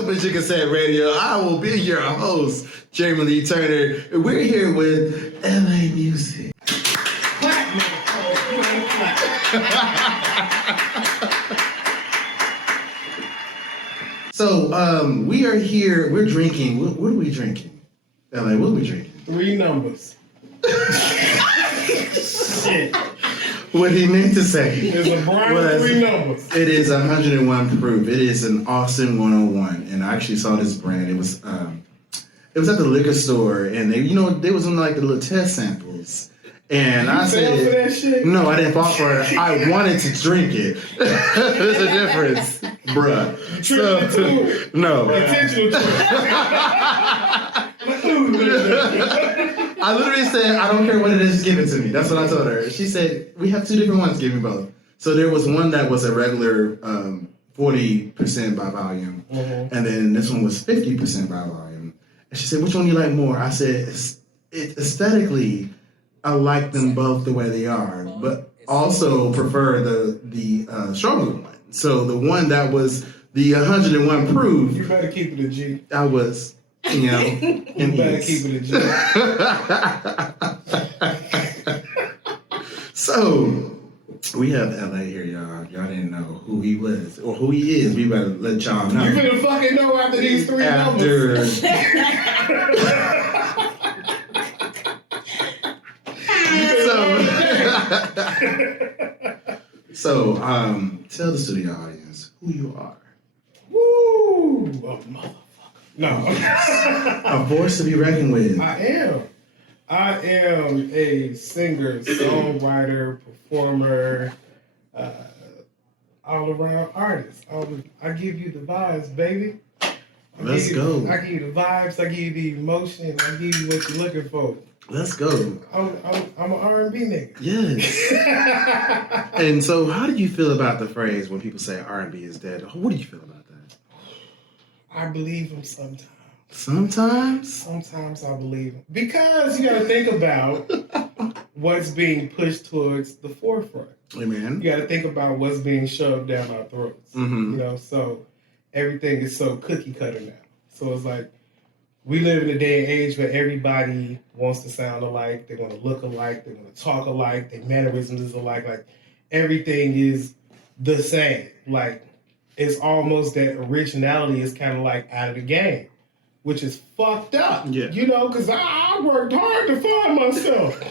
Welcome to Chicken Set Radio. I will be your host, Jeremy Lee Turner. We're here with LA Music. So, we are here. We're drinking. What are we drinking? LA, what are we drinking? 3 numbers. Shit. What he meant to say It's a brand 3 numbers. It is 101 proof. It is an Austin 101, and I actually saw this brand. It was at the liquor store, and they was on like the little test samples. And I said, for that shit? no, I didn't fall for it. I wanted to drink it. There's a difference, bruh. No. Intentional I literally said, I don't care what it is, give it to me. That's what I told her. She said, we have 2 different ones, give me both. So there was one that was a regular 40% by volume, and then this one was 50% by volume. And she said, which one do you like more? I said, aesthetically, I like them both the way they are, but also prefer the stronger one. So the one that was the 101 proof. You better keep it a G. I was, you better keep it a G. So we have LA here, y'all. Y'all didn't know who he was or who he is. We better let y'all know. You better fucking know after these 3 numbers. So, tell the studio audience who you are. Woo! Oh, motherfucker. No. A force to be reckoned with. I am a singer, songwriter, performer, all-around artist. I give you the vibes, baby. Let's go. I give you the vibes. I give you the emotion. I give you what you're looking for. Let's go. I'm an R&B nigga. Yes. And so, how do you feel about the phrase when people say R&B is dead? What do you feel about that? I believe them sometimes. Sometimes? Sometimes I believe them. Because you got to think about what's being pushed towards the forefront. Amen. You got to think about what's being shoved down our throats. Mm-hmm. So everything is so cookie cutter now. So it's like, we live in a day and age where everybody wants to sound alike. They're going to look alike. They're going to talk alike. Their mannerisms is alike. Like, everything is the same. Like, it's almost that originality is kind of like out of the game, which is fucked up. Yeah. Because I worked hard to find myself.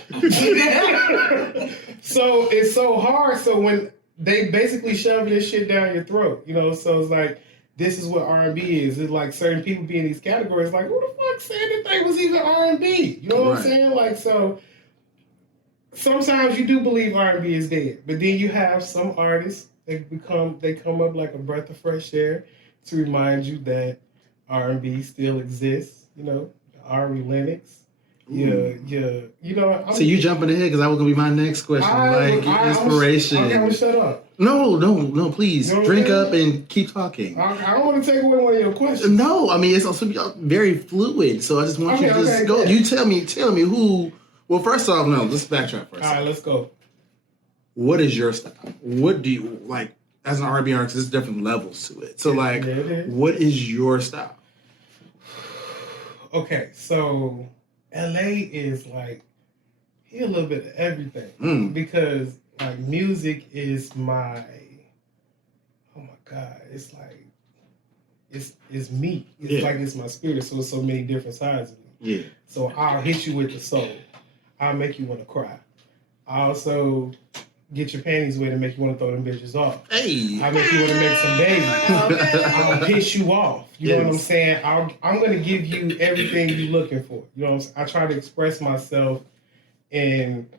So it's so hard. So when they basically shove this shit down your throat, so it's like, this is what R&B is. It's like certain people be in these categories, like, who the fuck said that thing was even R&B? You know what I'm saying? Like, so sometimes you do believe R&B is dead, but then you have some artists, they come up like a breath of fresh air to remind you that R&B still exists. Ari Lennox. So you jumping ahead because that was gonna be my next question. Inspiration. Okay, shut up. No, please drink up and keep talking. I don't want to take away one of your questions. No, I mean it's also very fluid. So I just want you to just go. You tell me who. Well, first off, no. Let's backtrack first. All right, let's go. What is your style? What do you like as an R&B artist? There's different levels to it. So what is your style? Okay, so LA is like a little bit of everything because like music is my, oh my God, it's like it's me. It's like it's my spirit. So it's so many different sides of me. Yeah. So I'll hit you with the soul. I'll make you want to cry. I also get your panties wet and make you want to throw them bitches off. Hey. I make you want to make some babies. I'm gonna piss you off. You know what I'm saying? I'm gonna give you everything you're looking for. You know what I'm saying? I try to express myself in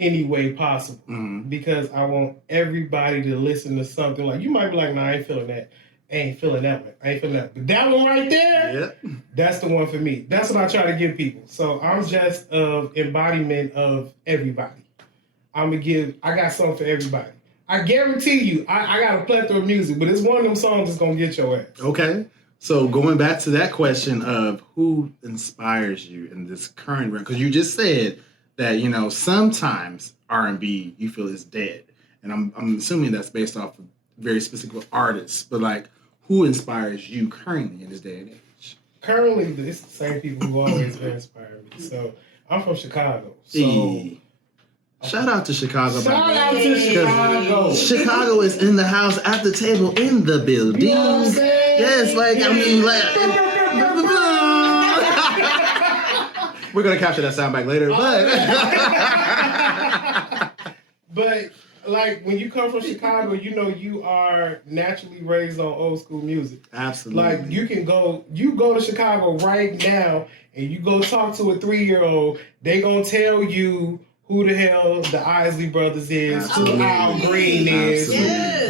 any way possible because I want everybody to listen to something. Like, you might be like, nah, I ain't feeling that. I ain't feeling that one. I ain't feeling that. But that one right there, that's the one for me. That's what I try to give people. So I'm just an embodiment of everybody. I got something for everybody. I guarantee you, I got a plethora of music, but it's one of them songs that's going to get your ass. Okay. So going back to that question of who inspires you in this current run, because you just said that, sometimes R&B you feel is dead. And I'm assuming that's based off of very specific artists. But who inspires you currently in this day and age? Currently, it's the same people who always been inspiring me. So I'm from Chicago. So shout out to Chicago. Shout out to Chicago. Chicago is in the house, at the table, in the building. You know what I'm saying? Yes, like I mean, like. We're gonna capture that soundbite later, but like when you come from Chicago, you know you are naturally raised on old school music. Absolutely. Like you go to Chicago right now and you go talk to a 3-year-old, they gonna tell you who the hell the Isley Brothers is, Absolutely. who Al Green is,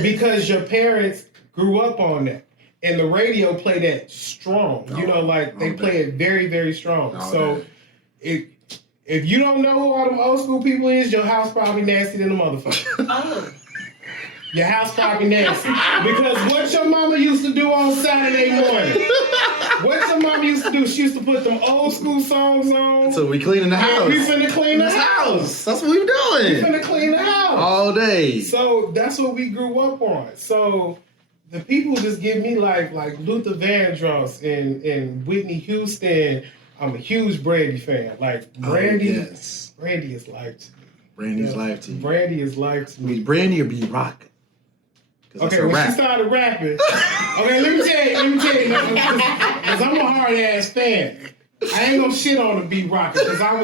because your parents grew up on that. And the radio play that strong. You know, like they play it very, very strong. So if you don't know who all them old school people is, your house probably nasty than a motherfucker. Your house probably nasty. Because what your mama used to do on Saturday morning, what your mama used to do, she used to put them old school songs on. So we cleaning the house. We finna clean the house. That's what we doing. We finna clean the house. All day. So that's what we grew up on. So the people just give me like Luther Vandross and Whitney Houston. I'm a huge Brandy fan. Like Brandy, Brandy is life to me. Brandy's life to you. Brandy is life to me. Brandy or be rocking. Okay, when she started rapping, okay, let me tell you, because I'm a hard ass fan. I ain't gonna shit on the beat rocker because I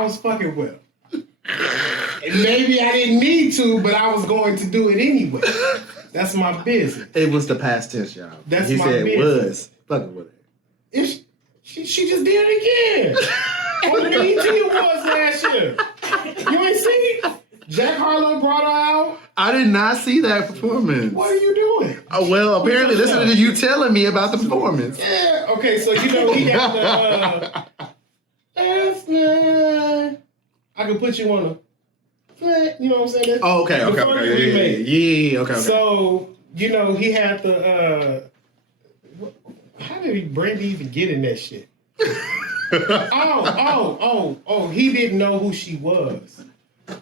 was fucking with her. And maybe I didn't need to, but I was going to do it anyway. That's my business. It was the past tense, y'all. That's he my said business. Was fucking with it. She just did it again. On the BET Awards last year. You ain't see? Jack Harlow brought her out. I did not see that performance. What are you doing? Oh, well, apparently listening to you telling me about the performance. Yeah. Okay, so you know he got the last night. I can put you on a flat, you know what I'm saying? Oh, okay. Yeah, okay. So, you know, he had the how did Brandy even get in that shit? He didn't know who she was.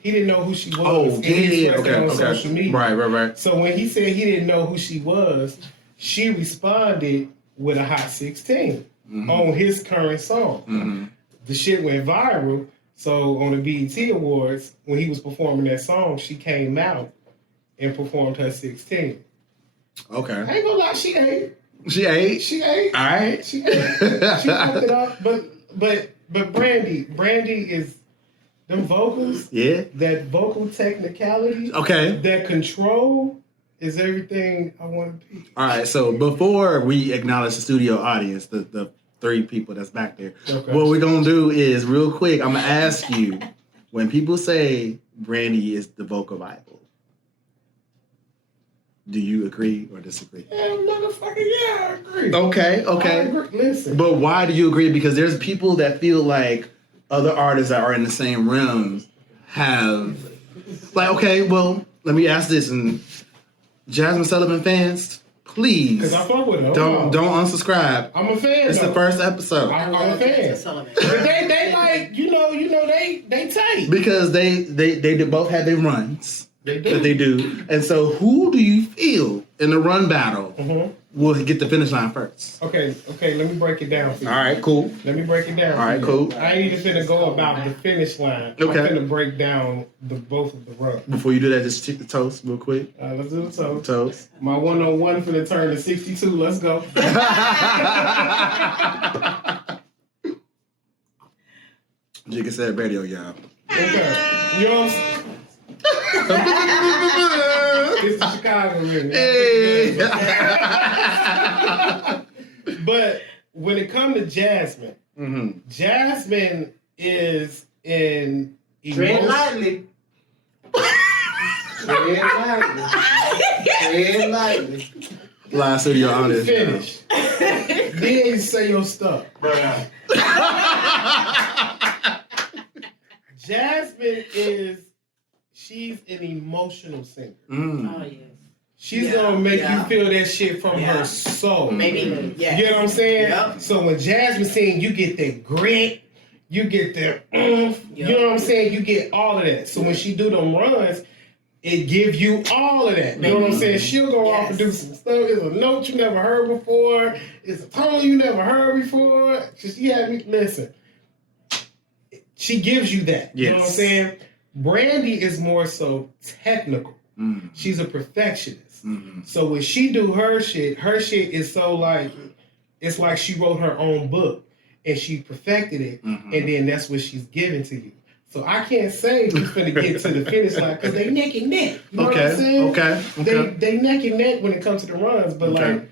He didn't know who she was. Oh, yeah. Okay. On social media. Right. So when he said he didn't know who she was, she responded with a hot 16 on his current song. Mm-hmm. The shit went viral. So on the BET Awards, when he was performing that song, she came out and performed her 16. Okay. I ain't gonna lie, she ate. She ate? All right. She ate. She fucked it up. But Brandy is them vocals. Yeah. That vocal technicality. Okay. That control is everything I want to be. All right. So before we acknowledge the studio audience, the 3 people that's back there, what we're gonna do is real quick. I'm gonna ask you, when people say Brandy is the vocal Bible, do you agree or disagree? Yeah, motherfucker, yeah, I agree. Okay. I agree. Listen. But why do you agree? Because there's people that feel like other artists that are in the same realms have, like, okay, well, let me ask this, and Jasmine Sullivan fans, please, because I fuck with her. Don't unsubscribe. I'm a fan. It's the first episode. I'm a fan. But they like, you know, they tight. Because they both had their runs. They do. That they do. And so who do you feel in the run battle will get the finish line first? Okay, let me break it down for you. All right, cool. Let me break it down. All right, cool. I ain't even finna go about the finish line. Okay. I'm finna break down both of the runs. Before you do that, just check the toast real quick. Let's do the toast. Toast. My 101 finna turn to 62. Let's go. Jigga said radio, y'all. Okay. You know what I'm saying? It's the Chicago music. Hey. But when it comes to Jasmine, Jasmine is in Tread lightly. Tread lightly. Live studio audience. Finish. Then say your stuff. Jasmine she's an emotional singer. Oh, yes. She's gonna make you feel that shit from her soul. Maybe, yeah. You know what I'm saying? Yep. So when Jasmine sings, you get that grit, you get that oomph. You know what I'm saying? You get all of that. So when she do them runs, it give you all of that. You know what I'm saying? She'll go off and do some stuff. It's a note you never heard before. It's a tone you never heard before. She had me listen. She gives you that. You know what I'm saying? Brandy is more so technical. She's a perfectionist. So when she do her shit is so like, it's like she wrote her own book and she perfected it, and then that's what she's giving to you. So I can't say who's going to get to the finish line because they neck and neck. You know what I'm saying? Okay. They neck and neck when it comes to the runs. But like,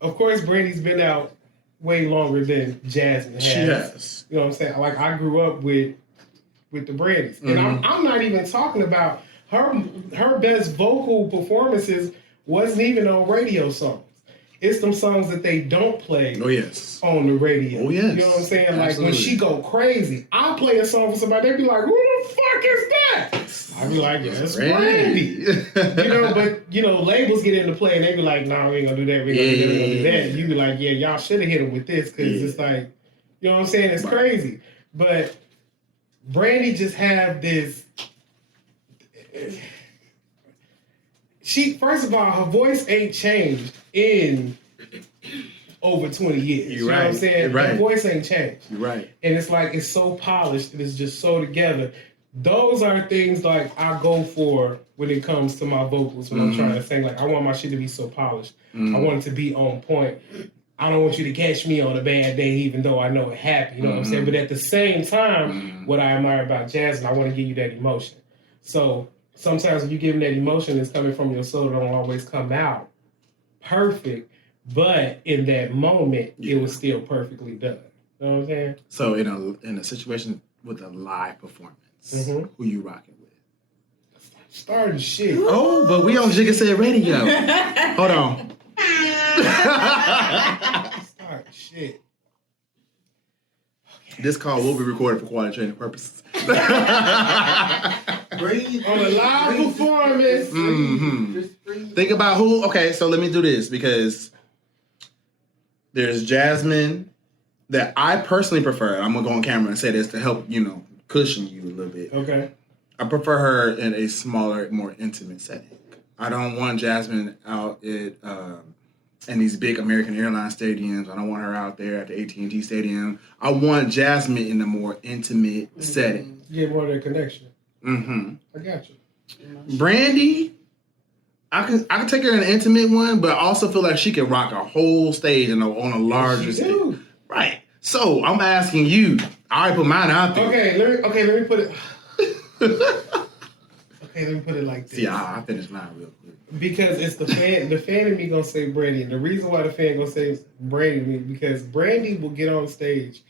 of course, Brandy's been out way longer than Jasmine has. She has. You know what I'm saying? Like I grew up with the Brandys, and I'm not even talking about her best vocal performances wasn't even on radio songs. It's them songs that they don't play on the radio. Oh, yes. You know what I'm saying? Like, when she go crazy, I'll play a song for somebody, they be like, who the fuck is that? I'll be like, yeah, it's Brandy. But, labels get into play, and they be like, nah, we ain't gonna do that, we ain't gonna do that. And you be like, yeah, y'all should have hit him with this, because it's like, you know what I'm saying? It's crazy. But Brandy just have this... First of all, her voice ain't changed in over 20 years. You know what I'm saying? Her voice ain't changed. You're right. And it's like, it's so polished and it's just so together. Those are things like I go for when it comes to my vocals when I'm trying to sing. Like, I want my shit to be so polished. I want it to be on point. I don't want you to catch me on a bad day, even though I know it happened. You know what I'm saying? But at the same time, what I admire about Jasmine, I want to give you that emotion. So sometimes when you give them that emotion that's coming from your soul, it don't always come out perfect, but in that moment, it was still perfectly done. You know what I'm saying? So in a situation with a live performance, who you rocking with? Starting shit. Oh, but we on Jigga Said Radio. Hold on. Starting shit. This call will be recorded for quality training purposes. Breathe. On a live performance. Think about who. Okay, so let me do this because there's Jasmine that I personally prefer. I'm gonna go on camera and say this to help cushion you a little bit. Okay. I prefer her in a smaller, more intimate setting. I don't want Jasmine out at in these big American Airlines stadiums. I don't want her out there at the AT&T Stadium. I want Jasmine in a more intimate setting. Get more of that connection. I got you. Brandy, I can take her in an intimate one, but I also feel like she can rock a whole stage on a larger stage. Right. So I'm asking you. I already put mine out there. Okay, let me put it. Okay, let me put it like this. See, I finished mine real quick. Because it's the fan in me gonna say Brandy. And the reason why the fan gonna say Brandy to me, because Brandy will get on stage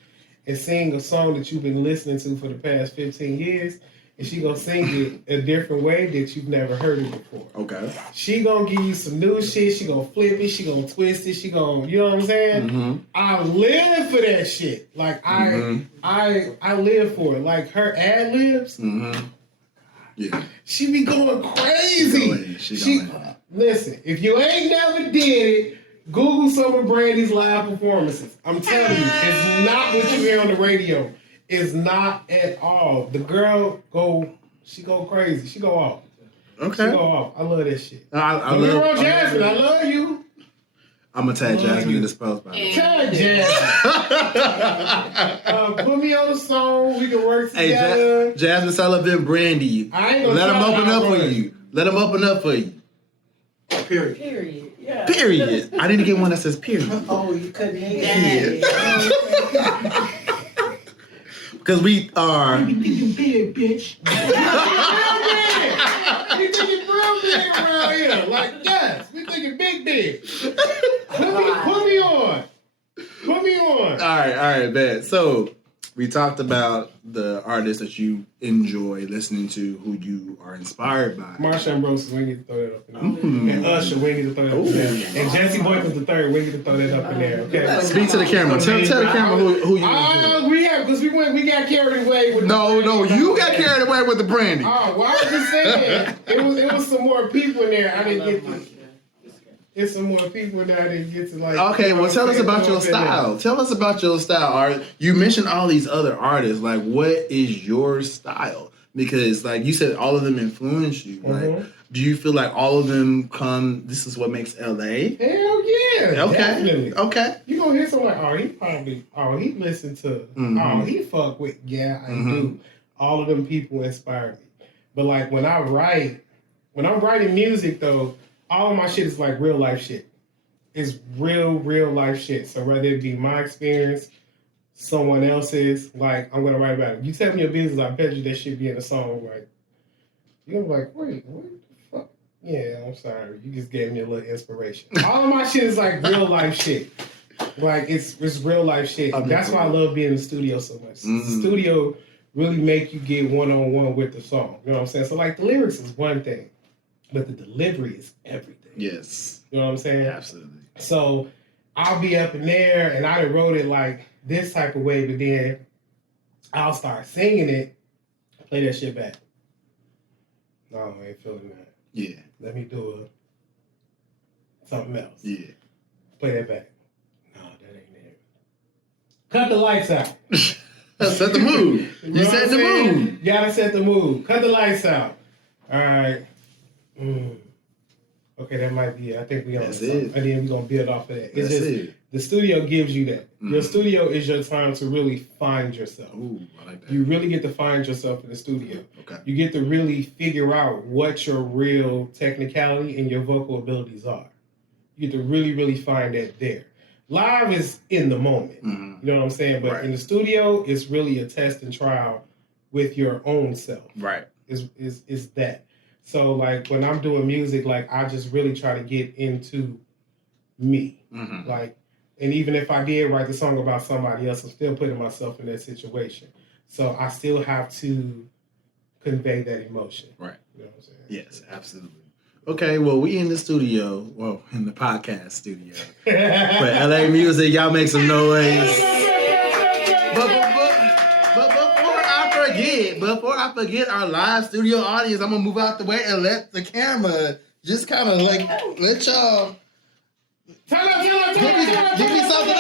and sing a song that you've been listening to for the past 15 years, and she gonna sing it a different way that you've never heard it before. Okay. She gonna give you some new shit, she gonna flip it, she gonna twist it, she gonna, you know what I'm saying? I live for that shit. Like I live for it. Like her ad libs. Yeah. She be going crazy. Listen, if you ain't never did it, Google some of Brandy's live performances. I'm telling you, it's not what you hear on the radio. It's not at all. The girl she go crazy. She go off. Okay. She go off. I love that shit. I love Jasmine. I love you. I'm gonna tag Jasmine in this post, by the way. Tag Jasmine. Put me on the song. We can work together. Hey, Jasmine Sullivan, Brandy. Let them open up for you. Let them open up for you. Period. Yeah. Period. I need to get one that says period. Oh, you couldn't hang that. Because we are. You thinking big, bitch. We thinking real big around here. Like, yes, we thinking big. Put me on. All right, bad. So we talked about the artists that you enjoy listening to, who you are inspired by. Marsha Ambrosius, we need to throw that up in there. And Usher, we need to throw that up in there. And Jesse Boykins III, we need to throw that up in there. Okay. Speak to the camera. Tell the camera who you enjoy. We have, because we got carried away with you got carried away with the Brandy. Oh, well, I was just saying, it was some more people in there. I didn't get to. There's some more people in there I didn't get to like. Okay, well, tell us about your style. Tell us about your style. You mentioned all these other artists. Like, what is your style? Because, like you said, all of them influence you. Like, do you feel like all of them come? This is what makes LA. Hell yeah. Okay. Definitely. Okay. You gonna hear someone like, he listened to, he fuck with, I do. All of them people inspire me. But like when I'm writing music though, all of my shit is like real life shit. It's real life shit. So whether it be my experience, someone else's, like I'm gonna write about it. You tell me your business, I bet you that shit be in a song, right? You're gonna be like, wait, what the fuck? Yeah, I'm sorry. You just gave me a little inspiration. All of my shit is like real life shit. Like it's real life shit. That's why I love being in the studio so much. The studio really make you get one-on-one with the song. You know what I'm saying? So like the lyrics is one thing, but the delivery is everything. Yes. You know what I'm saying? Absolutely. So I'll be up in there and I done wrote it like this type of way, but then I'll start singing it, play that shit back. No, I ain't feeling that. Yeah. Let me do something else. Yeah. Play that back. No, that ain't it. Cut the lights out. Set the mood. You set the mood. You gotta set the mood. Cut the lights out. All right. Okay, that might be it. I think we on something. And then we're gonna build off of that. It's That's just it. the studio gives you that. Your studio is your time to really find yourself. Ooh, I like that. You really get to find yourself in the studio. Okay. You get to really figure out what your real technicality and your vocal abilities are. You get to really find that there. Live is in the moment. You know what I'm saying? But in the studio, it's really a test and trial with your own self. Right. Is that. So like when I'm doing music, like I just really try to get into me. Like, and even if I did write the song about somebody else, I'm still putting myself in that situation. So I still have to convey that emotion. Right. You know what I'm saying? Yes, absolutely. Okay, well, we in the studio. Well, in the podcast studio. But LA Music, y'all make some noise. But before I forget our live studio audience, I'm going to move out the way and let the camera just kind of like, let y'all... Give me something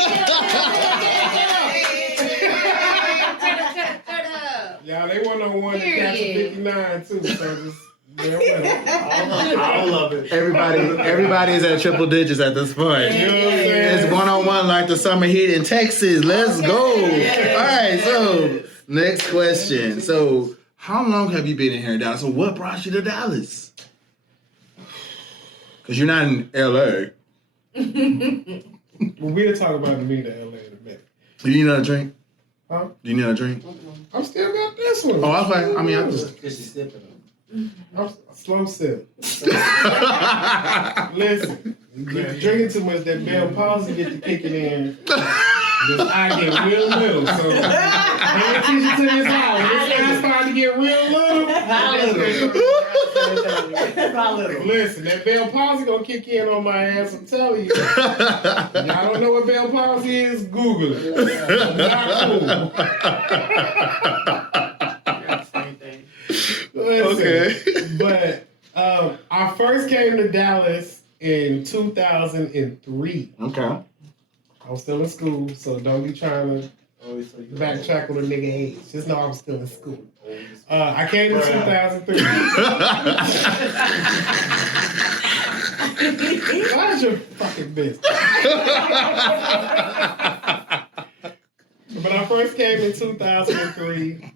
Yeah, they want no one to catch 59 too, so just I love it. Everybody is at triple digits at this point. You know what I'm saying? It's one-on-one like the summer heat in Texas. Let's go. All right, so next question. So how long have you been in here in Dallas? So what brought you to Dallas? Because you're not in LA. Well, we'll talk about the meeting in LA in a minute. Do you need another drink? Huh? Do you need another drink? I'm still got this one. Oh, I was like, I mean, I just... Because she's sipping them. I'm slow sip. Listen, you get drinking too much, that Bell palsy get to kicking in. I get real little, so pay attention to this hour. This guy's starting to get real little. Listen, that Bell palsy gonna kick in on my ass. I'm telling you. Y'all don't know what Bell palsy is? Google it. Not cool. Listen, Okay. But I first came to Dallas in 2003. Okay. I was still in school, so don't be trying to backtrack on a nigga age. Just know I was still in school. I came in 2003. Why's your fucking business? But I first came in 2003.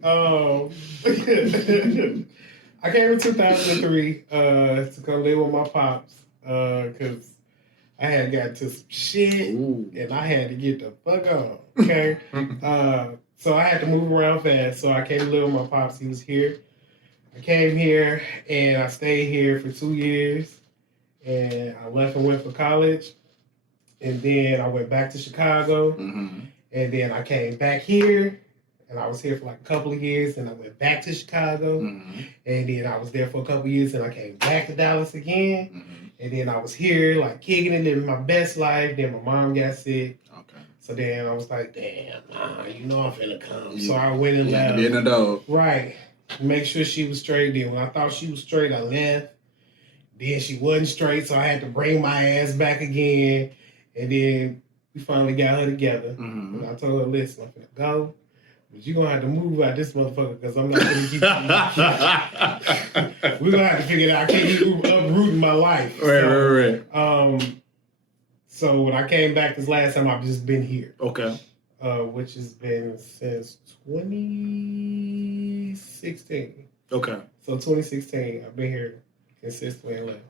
I came in 2003 to come live with my pops because I had got to some shit and I had to get the fuck on. Okay, so I had to move around fast. So I came to live with my pops. He was here. I came here and I stayed here for 2 years, and I left and went for college, and then I went back to Chicago, and then I came back here. And I was here for like a couple of years, and I went back to Chicago, and then I was there for a couple of years, and I came back to Dallas again, and then I was here like kicking it, living my best life. Then my mom got sick, so then I was like, "Damn, you know I'm finna come." So I went and left. Being an adult, right? Make sure she was straight. Then when I thought she was straight, I left. Then she wasn't straight, so I had to bring my ass back again, and then we finally got her together. And I told her, "Listen, I'm finna go. but you're going to have to move out this motherfucker because I'm not going to keep we're going to have to figure it out. I can't keep uprooting my life. Right. So when I came back this last time, I've just been here. Okay. Which has been since 2016. Okay. So 2016, I've been here consistently and left.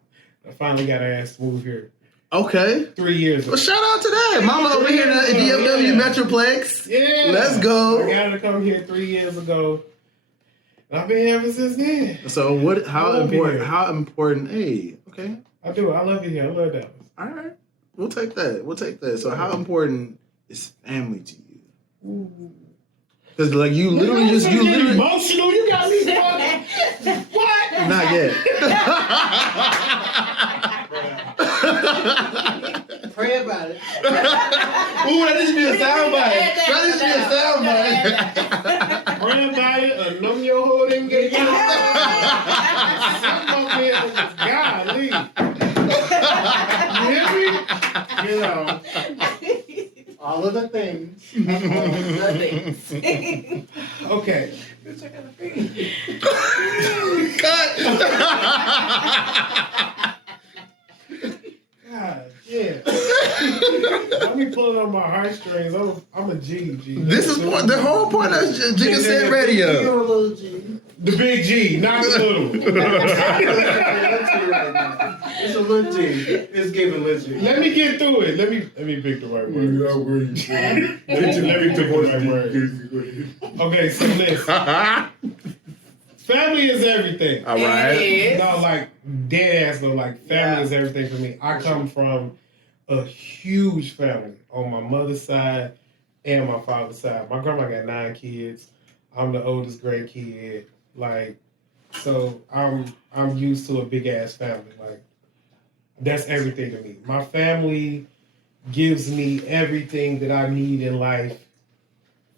I finally got asked to move here. Okay. 3 years ago. Well, shout out to that. Mama over here in the DFW Metroplex. Yeah. Let's go. I got to come here 3 years ago. And I've been here ever since then. So what? How important? Hey, okay. I do. I love you here. I love Dallas. All right. We'll take that. So how important is family to you? Because like you literally emotional. You got me fucking. What? Not yet. Pray about it. Ooh, that needs to be a soundbite. Pray about it or numb your hold and get you. Golly. You hear me? You know. All of the things. Okay. Cut. God, yeah. Let me pull on my heartstrings. I'm a G. This is the whole point of Jigga Set Radio. You're a little G. The big G, not the little. It's a little G. It's giving legit. Let me get through it. Let me pick the right word. Let me pick the right word. Okay, so listen. Family is everything. All right. No, like dead ass though. Like family is everything for me. I come from a huge family on my mother's side and my father's side. My grandma got 9 kids. I'm the oldest grandkid. Like, so I'm used to a big ass family. Like, that's everything to me. My family gives me everything that I need in life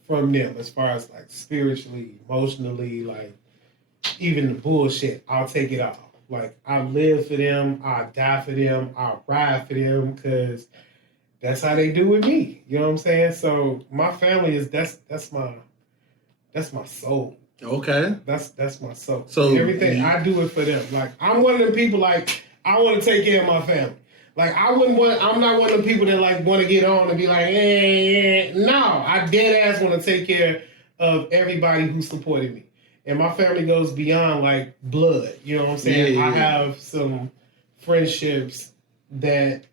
from them, as far as like spiritually, emotionally, like even the bullshit. I'll take it all. Like, I live for them. I die for them. I'll ride for them because that's how they do with me. You know what I'm saying? So my family is that's my soul. Okay. That's my soul. So everything I do it for them. Like, I'm one of the people, like, I want to take care of my family. Like, I'm not one of the people that like want to get on and be like, no. I dead ass want to take care of everybody who supported me. And my family goes beyond like blood. You know what I'm saying? Yeah. I have some friendships that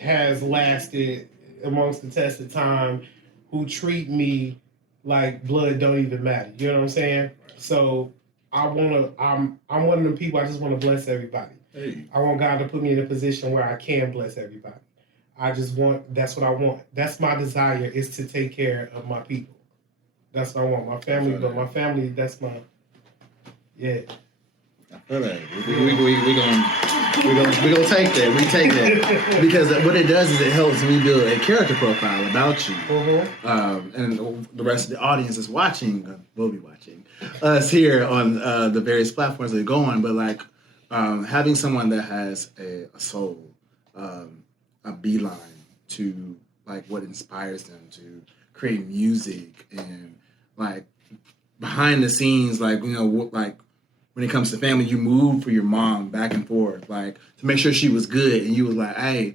has lasted amongst the test of time who treat me like blood don't even matter. You know what I'm saying? So I'm one of the people, I just want to bless everybody. Hey. I want God to put me in a position where I can bless everybody. That's what I want. That's my desire, is to take care of my people. That's what I want. My family, but my family, that's my, yeah. I feel that. We're gonna take that. We take that because what it does is it helps me build a character profile about you, and the rest of the audience is watching. Will be watching us here on the various platforms that go on. But like having someone that has a soul, a beeline to like what inspires them to create music and like behind the scenes, like like. When it comes to family, you move for your mom back and forth, like to make sure she was good, and you was like, "Hey,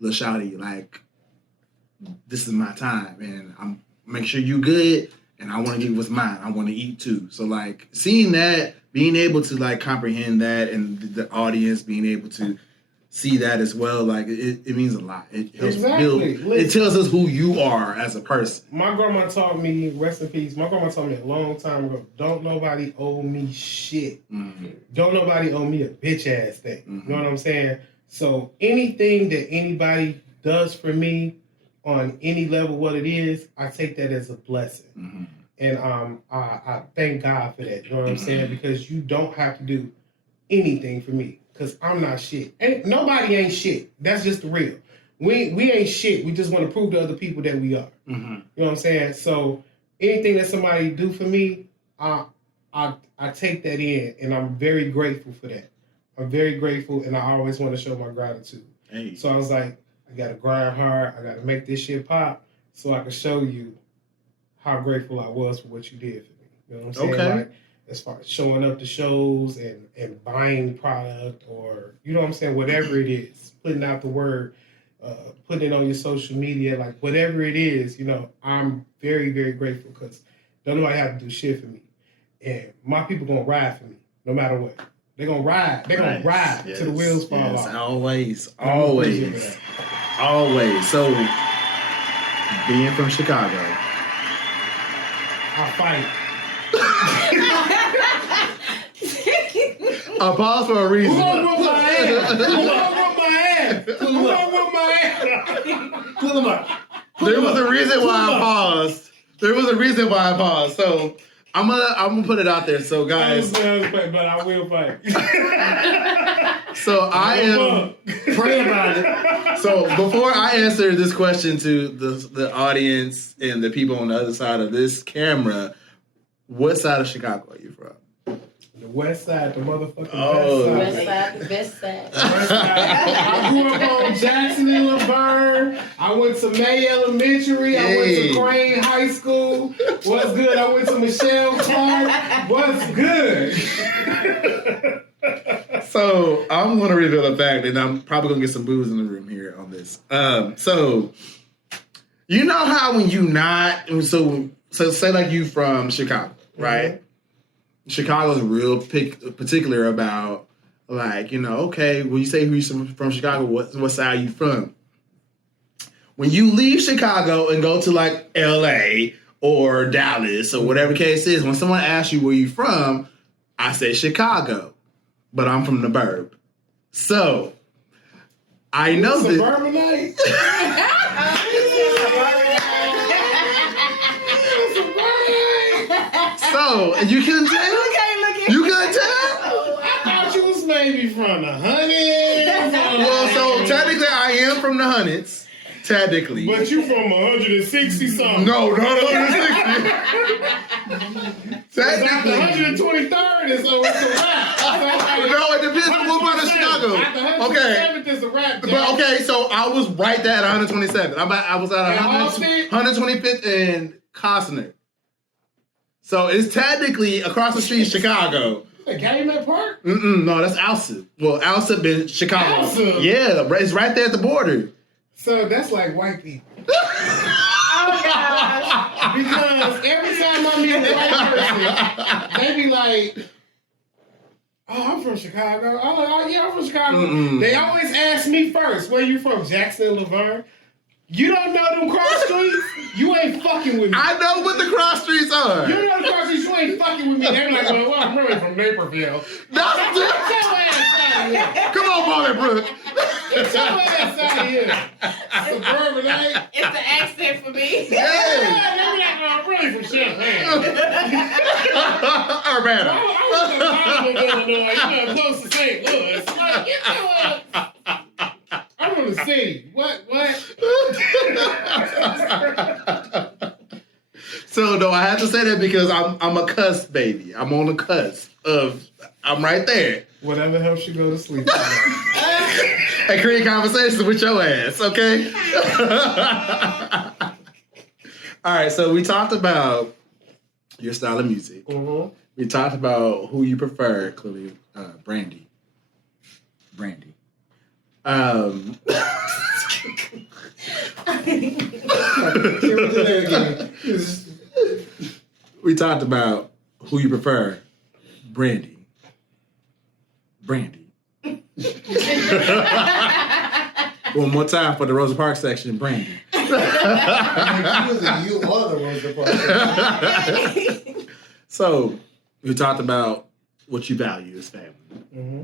little shawty, like this is my time, and I'm make sure you good, and I want to give you what's mine. I want to eat too." So like seeing that, being able to like comprehend that, and the audience being able to see that as well, like it means a lot. It helps build. It tells us who you are as a person. My grandma taught me, rest in peace. My grandma taught me a long time ago. Don't nobody owe me shit. Mm-hmm. Don't nobody owe me a bitch ass thing. Mm-hmm. You know what I'm saying? So anything that anybody does for me on any level, what it is, I take that as a blessing. Mm-hmm. And I thank God for that. You know what I'm saying? Because you don't have to do anything for me. Because I'm not shit. Nobody ain't shit. That's just the real. We ain't shit. We just want to prove to other people that we are. Mm-hmm. You know what I'm saying? So anything that somebody do for me, I take that in, and I'm very grateful for that. I'm very grateful, and I always want to show my gratitude. Hey. So I was like, I got to grind hard. I got to make this shit pop so I can show you how grateful I was for what you did for me. You know what I'm saying? Okay. Like, as far as showing up to shows and buying product, or, you know what I'm saying, whatever it is, putting out the word, putting it on your social media, like whatever it is, you know, I'm very, very grateful because don't nobody have to do shit for me. And my people gonna ride for me, no matter what. They're gonna ride. They're gonna ride till the wheels fall off. Always. So, being from Chicago, I fight. I pause for a reason. Who gonna whoop my ass? Who gonna whoop my ass? Pull them up. There was a reason why I paused. So I'm gonna put it out there. So guys, but I will fight. so I am. Pray about it. So before I answer this question to the audience and the people on the other side of this camera, what side of Chicago are you from? The west side, the motherfucking West west side. side, the best side. West side. I grew up on Jackson and Laverne. I went to May Elementary. I went to Crane High School. What's good? I went to Michelle Clark. What's good? So I'm going to reveal a fact, and I'm probably going to get some booze in the room here on this. So you know how when you not so say like you from Chicago, right? Mm-hmm. Chicago's real particular about, like, you know, okay, when you say who you're from Chicago, what side are you from? When you leave Chicago and go to like LA or Dallas or whatever case is, when someone asks you where you from, I say Chicago, but I'm from the burb. So I know that. Suburbanite. So you couldn't tell? You couldn't tell? I thought you was maybe from the Hundreds. Well, so technically I am from the Hundreds. Technically. But you from 160 something. No, not 160. Technically. 123rd is a rap. No, it depends on what part of Chicago. Okay. Is a rap. But okay, so I was right there at 127th. I was at 125th and Costner. So it's technically across the street, Chicago. Calumet Park? No, that's Alsip. Well, Alsip in Chicago. Alsip? Yeah, it's right there at the border. So that's like white people. Oh, gosh. Because every time I meet a white person, they be like, oh, I'm from Chicago. I'm like, oh, yeah, I'm from Chicago. They always ask me first, where you from? Jackson, Laverne? You don't know them cross streets? You ain't fucking with me. I know what the cross streets are. You know the cross streets? You ain't fucking with me. They're like, well, I'm really from Naperville. That's Get your ass out of here. Come on, Bobby Brook. Get your ass out of here. Suburbanite. It's the accent for me. Yeah, they're like, well, I'm really from Champaign. Urbana. I was in Illinois, you know, close to St. Louis. Like, get your ass. I'm from the city. What? So no, I have to say that because I'm a cusp baby. I'm on the cusp of. I'm right there. Whatever helps you go to sleep. And create conversations with your ass, okay? All right, so we talked about your style of music. Mm-hmm. We talked about who you prefer, clearly, Brandy. We talked about who you prefer, Brandy. One more time for the Rosa Parks section, Brandy. You are the Rosa Parks. So, we talked about what you value as family. Mm-hmm.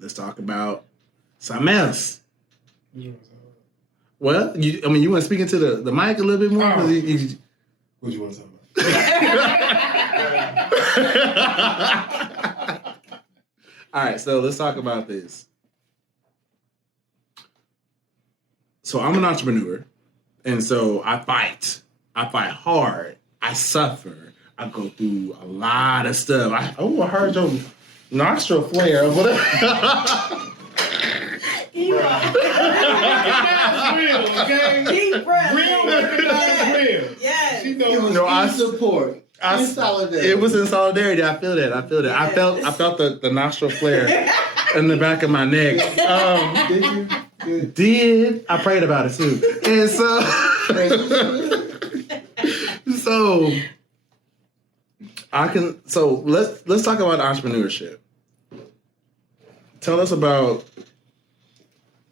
Let's talk about something else. Well, you want to speak into the mic a little bit more? Oh. What you want to talk about? All right, so let's talk about this. So I'm an entrepreneur, and so I fight. I fight hard. I suffer. I go through a lot of stuff. I heard your nostril flare or whatever. You are. That's real, okay? Deep breath. Real recognize real. Yes. She It knows. was No, in support. In solidarity. It was in solidarity. I feel that. Yes. I felt the nostril flare in the back of my neck. Did you? Good. Did I prayed about it too, and so I can. So let's talk about entrepreneurship. Tell us about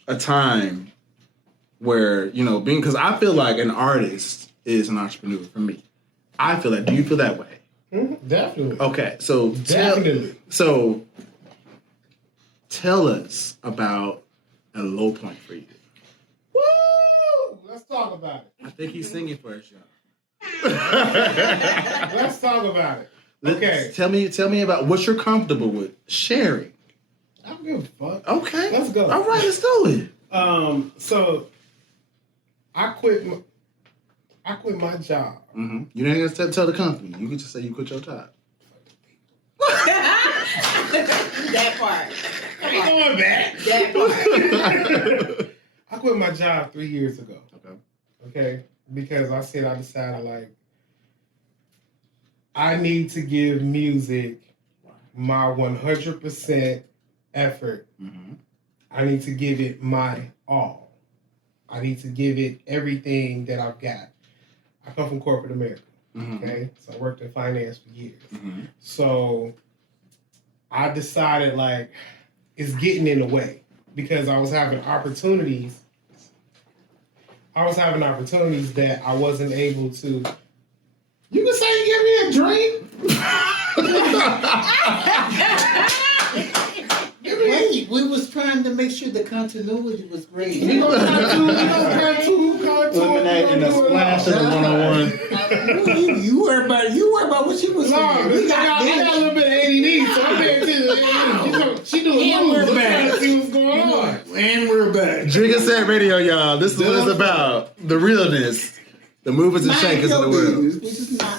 a time where being, because I feel like an artist is an entrepreneur for me. I feel that. Do you feel that way? Definitely. Okay, so Definitely. tell us about a low point for you. Woo! Let's talk about it. I think he's singing for us, y'all. Let's talk about it. Okay. Tell me about what you're comfortable with sharing. I don't give a fuck. Okay. Let's go. All right, let's do it. So I quit my job. Mm-hmm. You ain't gonna tell the company. You can just say you quit your job. That part. I ain't going back. That part. I quit my job 3 years ago. Okay. Because I decided like I need to give music my 100% effort. Mm-hmm. I need to give it my all. I need to give it everything that I've got. I come from corporate America. Mm-hmm. Okay, so I worked in finance for years. Mm-hmm. So I decided like it's getting in the way because I was having opportunities. That I wasn't able to. You can say you give me a drink. Wait, we was trying to make sure the continuity was great. We gonna contour. Eliminating the splash of the 101. You worry about what she was No, saying. I got a little bit of ADD, so I'm paying attention. She doing And moves. we're I'm back. trying to see what's going on. And we're back. Drink and Set Radio, y'all. This is what it's about. The realness. The movers and shakers of the world.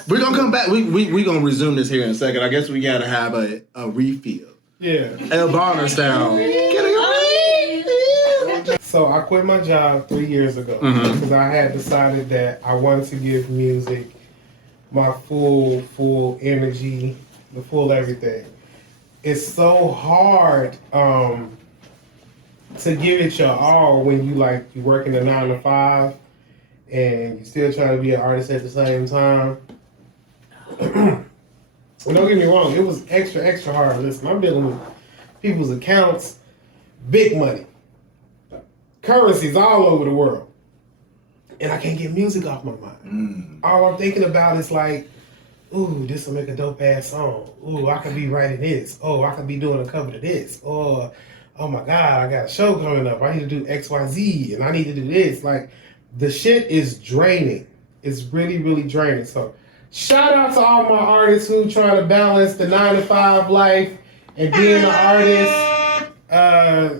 We're gonna come back. We gonna resume this here in a second. I guess we gotta have a refill. Yeah. El Bonner style. So I quit my job 3 years ago Mhm. because I had decided that I wanted to give music my full energy, the full everything. It's so hard to give it your all when you working a 9 to 5 and you still trying to be an artist at the same time. Well, don't get me wrong, it was extra hard. Listen, I'm dealing with people's accounts, big money, currencies all over the world, and I can't get music off my mind. All I'm thinking about is like, ooh, this will make a dope ass song. Ooh, I could be writing this. Oh, I could be doing a cover to this. Or, oh my God, I got a show coming up. I need to do XYZ, and I need to do this. Like, the shit is draining. It's really, really draining. So, shout out to all my artists who trying to balance the 9 to 5 life and being an artist. I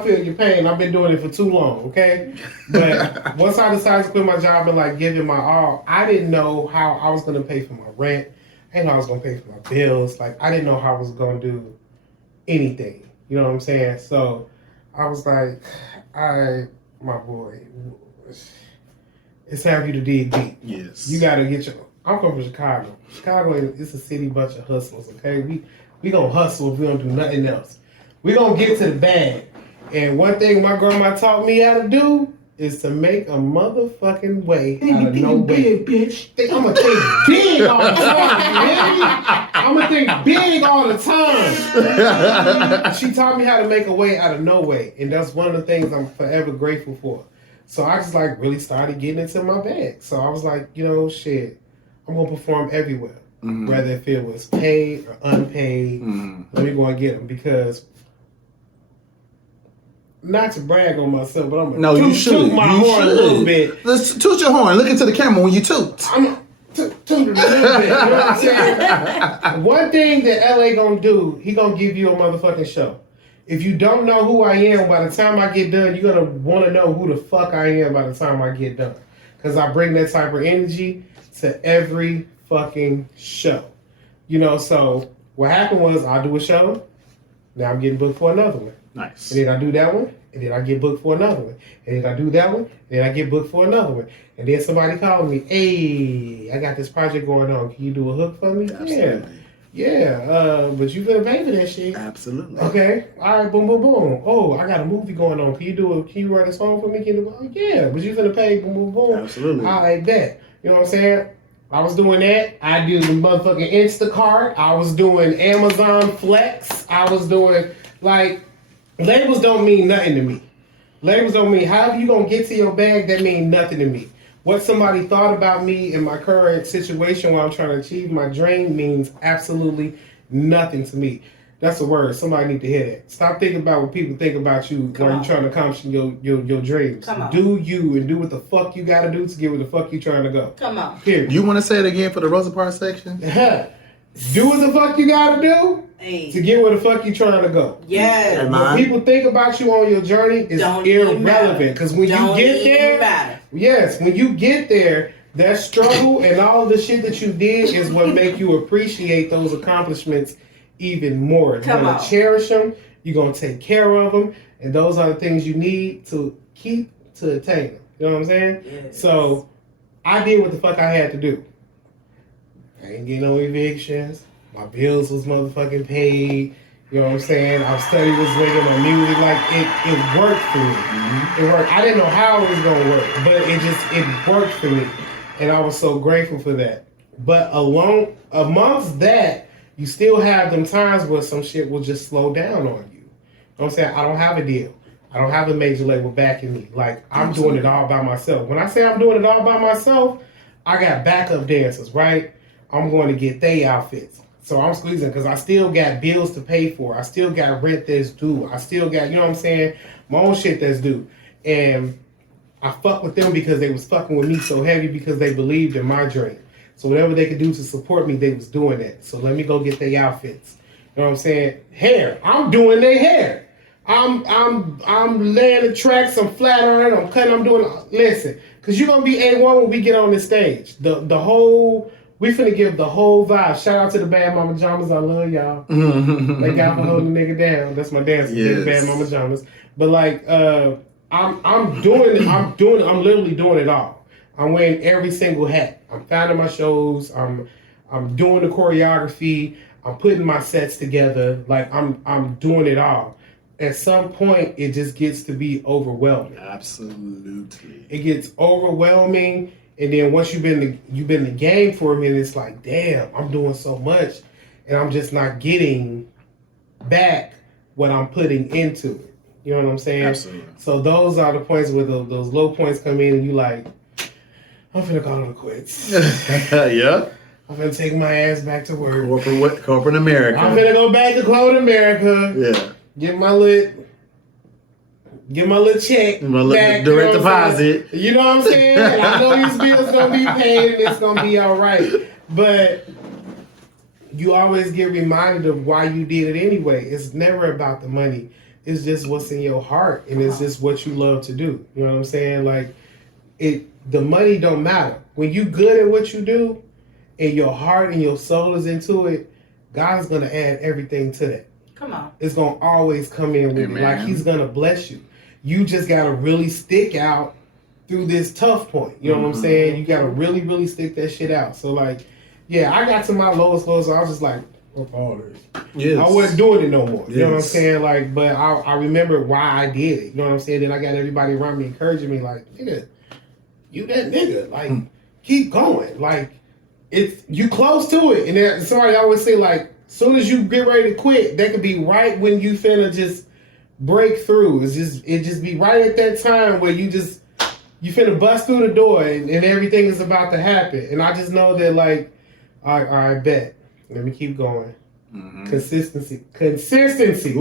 feel your pain. I've been doing it for too long, okay? But once I decided to quit my job and give it my all, I didn't know how I was gonna pay for my rent. I didn't know I was gonna pay for my bills. I didn't know how I was gonna do anything. You know what I'm saying? So I was like, my boy, it's time for you to dig deep. Yes. You gotta get your. I'm coming from Chicago. Chicago is a city bunch of hustlers. Okay, we gonna hustle if we don't do nothing else. We gonna get to the bag. And one thing my grandma taught me how to do is to make a motherfucking way out of no way. bitch. I'm gonna think big all the time. You hear me? I'm gonna think big all the time. She taught me how to make a way out of no way, and that's one of the things I'm forever grateful for. So I just really started getting into my bag. So I was like, shit, I'm gonna perform everywhere, whether if it was paid or unpaid. Let me go and get them because. Not to brag on myself, but I'm gonna toot my horn a little bit. Let's toot your horn. Look into the camera when you toot. I'm gonna toot it a little bit. You know what I'm saying? One thing that LA gonna do, he gonna give you a motherfucking show. If you don't know who I am, by the time I get done, you're gonna want to know who the fuck I am by the time I get done. Because I bring that type of energy to every fucking show. So what happened was I do a show. Now I'm getting booked for another one. Nice. And then I do that one, and then I get booked for another one. And then I do that one, and then I get booked for another one. And then somebody called me, hey, I got this project going on. Can you do a hook for me? Absolutely. Yeah. But you better pay for that shit. Absolutely. Okay. All right. Boom, boom, boom. Oh, I got a movie going on. Can you write a song for me? Yeah. But you finna pay. Boom, boom, boom. Absolutely. All right, bet. You know what I'm saying? I was doing that. I did the motherfucking Instacart. I was doing Amazon Flex. I was doing, like, labels don't mean nothing to me. Labels don't mean, however you gonna get to your bag, that mean nothing to me. What somebody thought about me in my current situation while I'm trying to achieve my dream means absolutely nothing to me. That's a word. Somebody need to hear that. Stop thinking about what people think about you while you're trying to accomplish your dreams. Come on. Do you and do what the fuck you gotta do to get where the fuck you trying to go. Come on. Period. You want to say it again for the Rosa Parks section? Do what the fuck you gotta do Hey. to get where the fuck you trying to go. Yes. Am What I? people think about you on your journey is Don't even matter. irrelevant. Because when Don't you get even there, matter. yes, when you get there, that struggle and all the shit that you did is what make you appreciate those accomplishments even more. You're Come gonna on. cherish them. You're gonna take care of them, and those are the things you need to keep to attain them. You know what I'm saying? Yes. So I did what the fuck I had to do. I ain't getting no evictions. My bills was motherfucking paid. You know what I'm saying? I studied was making my music. Like it worked for me. It worked. I didn't know how it was gonna work, but it worked for me, and I was so grateful for that. But amongst that, you still have them times where some shit will just slow down on you. You know what I'm saying? I don't have a deal. I don't have a major label backing me. Like, I'm doing it all by myself. When I say I'm doing it all by myself, I got backup dancers, right? I'm going to get they outfits. So I'm squeezing because I still got bills to pay for. I still got rent that's due. I still got, you know what I'm saying, my own shit that's due. And I fuck with them because they was fucking with me so heavy because they believed in my dream. So whatever they could do to support me, they was doing that. So let me go get their outfits. You know what I'm saying? Hair. I'm doing their hair. I'm laying the tracks. I'm flat iron. I'm cutting. I'm doing. Listen, because you're gonna be A1 when we get on the stage. The whole. We finna give the whole vibe. Shout out to the Bad Mama Jamas. I love y'all. Thank y'all for holding the nigga down. That's my dancer. Yes. Bad Mama Jamas. But like, I'm literally doing it all. I'm wearing every single hat. I'm finding my shows. I'm doing the choreography. I'm putting my sets together. Like I'm doing it all. At some point, it just gets to be overwhelming. Absolutely. It gets overwhelming, and then once you've been in the game for a minute, it's like, damn, I'm doing so much, and I'm just not getting back what I'm putting into it. You know what I'm saying? Absolutely. So those are the points where those low points come in, and you like, I'm finna call it quits. Yeah. I'm finna take my ass back to work. Corporate America. I'm finna go back to Corporate America. Yeah. Get my little check back. Direct you know deposit. You know what I'm saying? I know these bills gonna be paid and it's gonna be all right. But you always get reminded of why you did it anyway. It's never about the money. It's just what's in your heart, and it's just what you love to do. You know what I'm saying? Like the money don't matter. When you good at what you do and your heart and your soul is into it, God's gonna add everything to that. Come on. It's gonna always come in with it. Like He's gonna bless you. You just gotta really stick out through this tough point. You know what I'm saying? You gotta really, really stick that shit out. So like, yeah, I got to my lowest lows. I was just like, fuck all this. Yes. I wasn't doing it no more. You know what I'm Yes. saying? Like, but I remember why I did it. You know what I'm saying? Then I got everybody around me encouraging me, like, nigga, you that nigga. Like, keep going. Like, it's you close to it. And then somebody always say, like, soon as you get ready to quit, that could be right when you finna just break through. It just be right at that time where you finna bust through the door and everything is about to happen. And I just know that, like, I bet. Let me keep going. Consistency, because that's the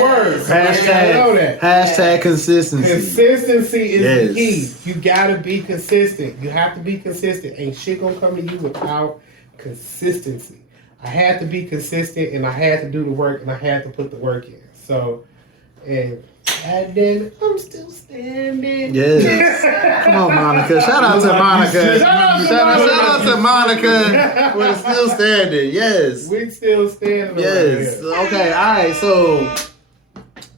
word. I know that. Hashtag consistency. Consistency is the Yes. key. You gotta be consistent. You have to be consistent. Ain't shit gonna come to you without consistency. I had to be consistent, and I had to do the work, and I had to put the work in. So, and then I'm still standing. Yes. Come on, Monica. Shout out to Monica. Shout out to Monica. We're still standing. Yes. We still standing. Yes. Right Okay. All right. So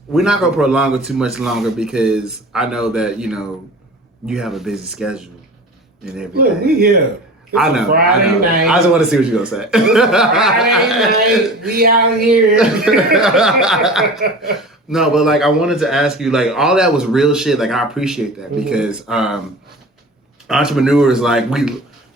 we're not gonna prolong it too much longer because I know that you have a busy schedule and everything. Look, we here. It's I know. Friday night. I just want to see what you're gonna say. Friday night. We out here. No, but like I wanted to ask you, like all that was real shit. Like I appreciate that because entrepreneurs, like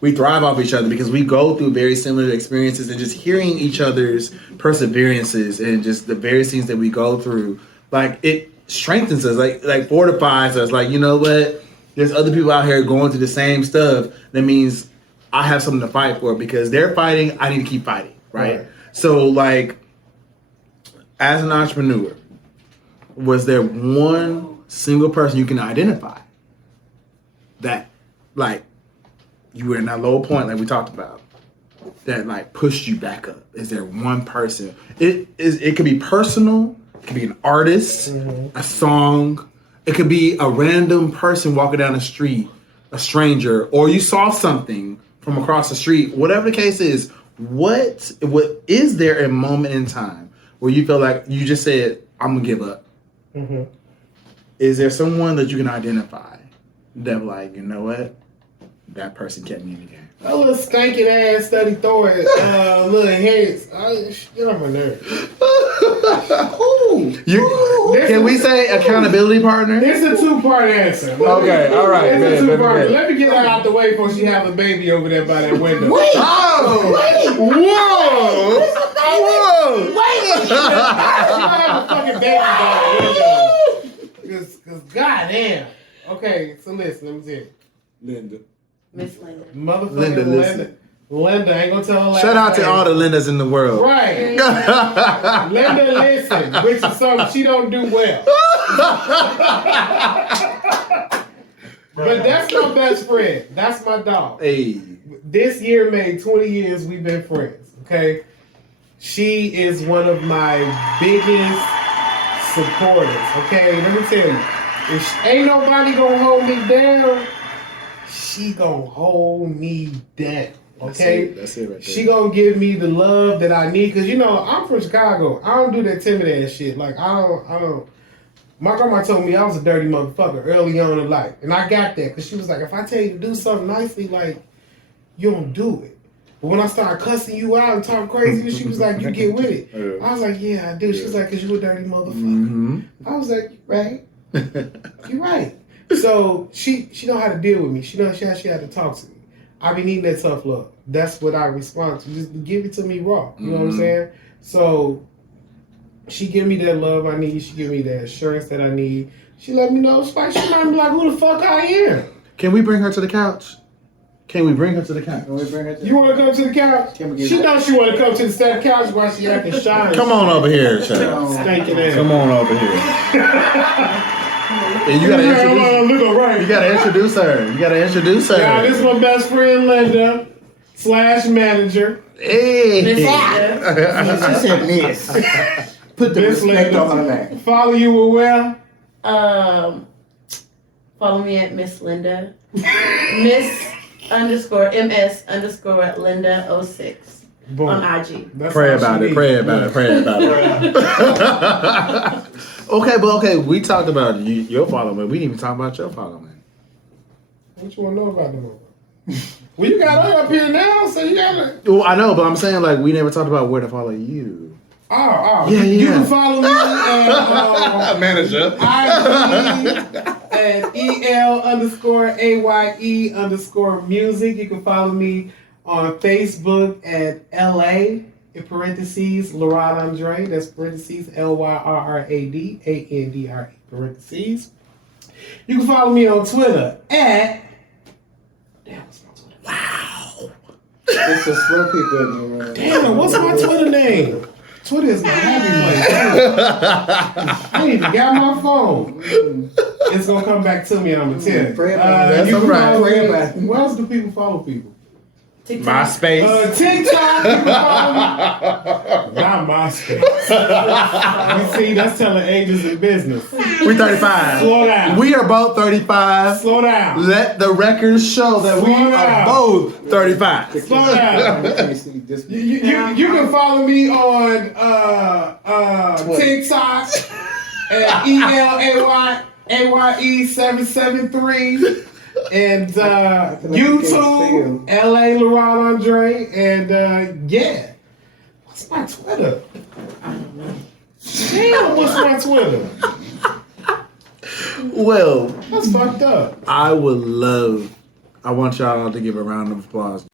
we thrive off each other because we go through very similar experiences, and just hearing each other's perseverances and just the various things that we go through, like it strengthens us, like fortifies us. Like, you know what? There's other people out here going through the same stuff. That means I have something to fight for because they're fighting. I need to keep fighting, right? So like, as an entrepreneur, was there one single person you can identify that, like, you were in that low point, like we talked about, that like pushed you back up? Is there one person? It could be personal. It could be an artist, a song. It could be a random person walking down the street, a stranger, or you saw something from across the street. Whatever the case is, what is there a moment in time where you feel like you just said, "I'm gonna give up"? Is there someone that you can identify that, like, you know what, that person kept me in the game? A little stinking ass study throwing little heads. Get on my nerves. Can we say accountability partner? It's a two-part answer. Okay, all right. It's a two-part. Let me get her out the way before she have a baby over there by that window. Wait! Oh! Wait! Whoa! Whoa! Wait! She gonna have a fucking baby by the window. Cause goddamn. Okay, so listen, let me tell you. Linda. Miss Linda. Motherfucking Linda, Linda. listen. Linda, I ain't gonna tell her last Shout out to name. all the Lindas in the world. Right. Linda, listen, which is something she don't do well. But that's my best friend. That's my dog. Hey. This year made 20 years we've been friends, okay? She is one of my biggest supporters, okay? Let me tell you, if ain't nobody gonna hold me down, she gonna hold me down, okay? That's it right there. She gonna give me the love that I need, cause I'm from Chicago. I don't do that timid ass shit. Like I don't. My grandma told me I was a dirty motherfucker early on in life, and I got that, cause she was like, if I tell you to do something nicely, like you don't do it. But when I started cussing you out and talking crazy, she was like, you get with it. I was like, yeah, I do. She was like, cause you a dirty motherfucker. Mm-hmm. I was like, you right. You right. So she know how to deal with me. She know how she had to talk to me. I be needing that tough love. That's what I respond to. Just give it to me raw. You know what I'm saying? So she give me that love I need. She give me that assurance that I need. She let me know. She might be like, who the fuck I am? Can we bring her to the couch? Can we bring her to the couch? You want to come to the couch? She knows she want to come to the same couch while she acting shy. Come on over here, child. Stinking ass. Come on over here. And you gotta introduce her. You gotta introduce her. Yeah, this is my best friend Linda / manager. Hey. Miss Linda. She said Miss. Put the Miss respect Linda. on her name. Follow you where? Follow me at Miss Linda. Miss_MS_Linda06 Boom. on IG. That's Pray all she about it. needs. Pray about it. Pray about it. Okay, we talked about your following. We didn't even talk about your following. What you want to know about the movie? Well, you got her up here now, so you got to. Well, I know, but I'm saying like we never talked about where to follow you. Oh. Yeah. You can follow me at Manager. IG at EL_AYE_music. You can follow me on Facebook at LA in parentheses Lorad Andre. That's parentheses LYRRADANDRE parentheses. You can follow me on Twitter at. Damn, what's my Twitter? Wow. It's the slow people in the room. Damn, what's my Twitter name? Twitter is my happy place. I ain't even got my phone. It's gonna come back to me and I'm gonna tell you. Pray about it. That's You can all right. follow me. Pray about it. Where else do people follow people? TikTok. MySpace. TikTok, you can follow me. Not MySpace. You see, that's telling ages in business. We 35. Slow down. We are both 35. Slow down. Let the records show that we Slow are down. both 35. Slow down. You can follow me on TikTok And ELAYE773. And YouTube, LA Laurent Andre. And yeah. What's my Twitter? I don't know. Damn, what's my Twitter? Well, That's fucked up. I want y'all to give a round of applause.